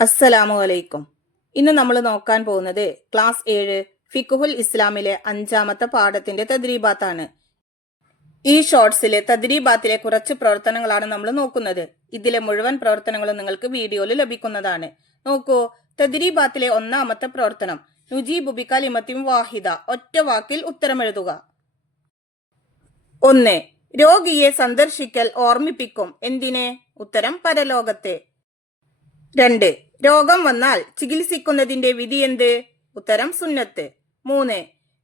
അസ്സലാമു അലൈക്കും. ഇന്ന് നമ്മൾ നോക്കാൻ പോകുന്നത് ക്ലാസ് 7 ഫിഖുൽ ഇസ്ലാമിലെ 5-ാമത്തെ പാഠത്തിന്റെ തദ്രീബാത്താണ്. ഈ ഷോർട്സിലെ തദ്രീബാത്തിലെ കുറച്ച് പ്രവർത്തനങ്ങളാണ് നമ്മൾ നോക്കുന്നത്. ഇതിലെ മുഴുവൻ പ്രവർത്തനങ്ങളും നിങ്ങൾക്ക് വീഡിയോയിൽ ലഭിക്കുന്നതാണ്. നോക്കൂ, തദ്രീബാത്തിലെ 1-ാമത്തെ പ്രവർത്തനം നുജീബു ബികലിമത്തിൻ വാഹിദ, ഒറ്റ വാക്കിൽ ഉത്തരമെഴുതുക. 1. രോഗിയെ സന്ദർശിക്കൽ ഓർമ്മിപ്പിക്കും. എന്തിനെ? ഉത്തരം പരലോകത്തെ. 2. രോഗം വന്നാൽ ചികിത്സിക്കുന്നതിന്റെ വിധി എന്ത്? ഉത്തരം സുന്നത്ത്. 3.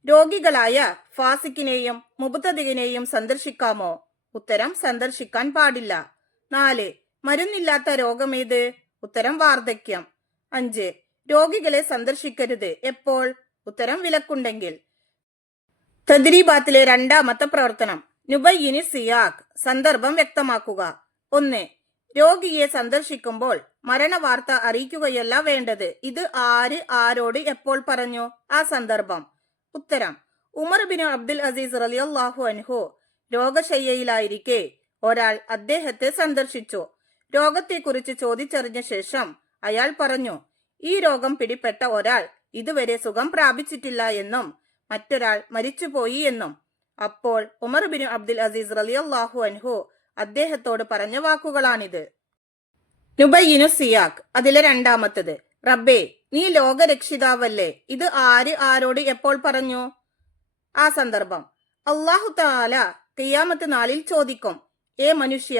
രോഗികളായ ഫാസിക്കിനെയും മുബ്തദിഇനെയും സന്ദർശിക്കാമോ? ഉത്തരം സന്ദർശിക്കാൻ പാടില്ല. 4. മരുന്നില്ലാത്ത രോഗമേത്? ഉത്തരം വാർദ്ധക്യം. 5. രോഗികളെ സന്ദർശിക്കരുത്. എപ്പോൾ? ഉത്തരം വിലക്കുണ്ടെങ്കിൽ. തദ്രീബാത്തിലെ 2-ാമത്തെ പ്രവർത്തനം നുബയ്യിനി സിയാഖ്, സന്ദർഭം വ്യക്തമാക്കുക. 1. രോഗിയെ സന്ദർശിക്കുമ്പോൾ മരണവാർത്ത അറിയിക്കുകയല്ല വേണ്ടത്. ഇത് ആര് ആരോട് എപ്പോൾ പറഞ്ഞു? ആ സന്ദർഭം. ഉത്തരം ഉമർ ബിൻ അബ്ദുൽ അസീസ് റളിയല്ലാഹു അൻഹു രോഗശയ്യയിലായിരിക്കെ ഒരാൾ അദ്ദേഹത്തെ സന്ദർശിച്ചു. രോഗത്തെക്കുറിച്ച് ചോദിച്ചറിഞ്ഞ ശേഷം അയാൾ പറഞ്ഞു, ഈ രോഗം പിടിപെട്ട ഒരാൾ ഇതുവരെ സുഖം പ്രാപിച്ചിട്ടില്ല എന്നും മറ്റൊരാൾ മരിച്ചുപോയി എന്നും. അപ്പോൾ ഉമർ ബിൻ അബ്ദുൽ അസീസ് റളിയല്ലാഹു അൻഹു അദ്ദേഹത്തോട് പറഞ്ഞ വാക്കുകളാണിത്. നുബയ്യിനു സിയാഖ്, അതിലെ 2-ാമത്തത്. റബ്ബേ, നീ ലോകരക്ഷിതാവല്ലേ, ഇത് ആര് ആരോട് എപ്പോൾ പറഞ്ഞു? ആ സന്ദർഭം. അല്ലാഹു തആല ഖിയാമത്ത് നാളിൽ ചോദിക്കും, ഏ മനുഷ്യ,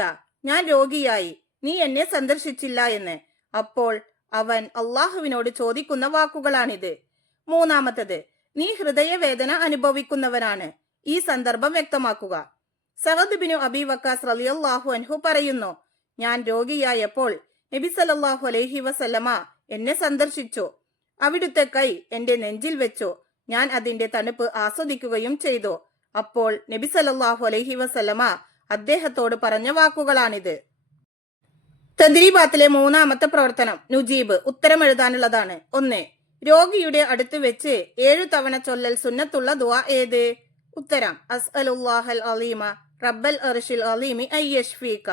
ഞാൻ രോഗിയായി, നീ എന്നെ സന്ദർശിച്ചില്ല എന്ന്. അപ്പോൾ അവൻ അള്ളാഹുവിനോട് ചോദിക്കുന്ന വാക്കുകളാണിത്. 3-ാമത്തത്. നീ ഹൃദയവേദന അനുഭവിക്കുന്നവനാണ്. ഈ സന്ദർഭം വ്യക്തമാക്കുക. സഅദ് ബിൻ അബി വക്കാസ് റളിയല്ലാഹു അൻഹു പറയുന്നു, ഞാൻ രോഗിയായപ്പോൾ നബി സല്ലല്ലാഹു അലൈഹി വസല്ലമ എന്നെ സന്ദർശിച്ചു. അവിടുത്തെ കൈ എന്റെ നെഞ്ചിൽ വെച്ചു. ഞാൻ അതിന്റെ തണുപ്പ് ആസ്വദിക്കുകയും ചെയ്തു. അപ്പോൾ നബി സല്ലല്ലാഹു അലൈഹി വസല്ലമ അദ്ദേഹത്തോട് പറഞ്ഞ വാക്കുകളാണിത്. തദ്രീബാത്തിലെ 3-ാമത്തെ പ്രവർത്തനം നുജീബ്, ഉത്തരമെഴുതാനുള്ളതാണ്. 1. രോഗിയുടെ അടുത്ത് വെച്ച് 7 തവണ ചൊല്ലൽ സുന്നത്തുള്ള ദുആ ഏത്? ഉത്തരം അസ്അലുല്ലാഹൽ അലീമ റബ്ബൽ അർശിൽ അലീമി അയ്യഷ്ഫീക.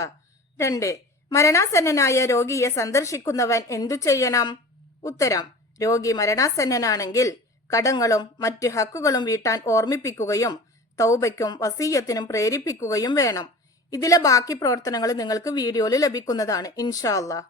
2. മരണാസന്നനായ രോഗിയെ സന്ദർശിക്കുന്നവൻ എന്തു ചെയ്യണം? ഉത്തരം രോഗി മരണാസന്നനാണെങ്കിൽ കടങ്ങളും മറ്റു ഹക്കുകളും വീട്ടാൻ ഓർമ്മിപ്പിക്കുകയും തൗബയ്ക്കും വസീയത്തിനും പ്രേരിപ്പിക്കുകയും വേണം. ഇതിലെ ബാക്കി പ്രവർത്തനങ്ങൾ നിങ്ങൾക്ക് വീഡിയോയിൽ ലഭിക്കുന്നതാണ് ഇൻഷാ അല്ലാഹ്.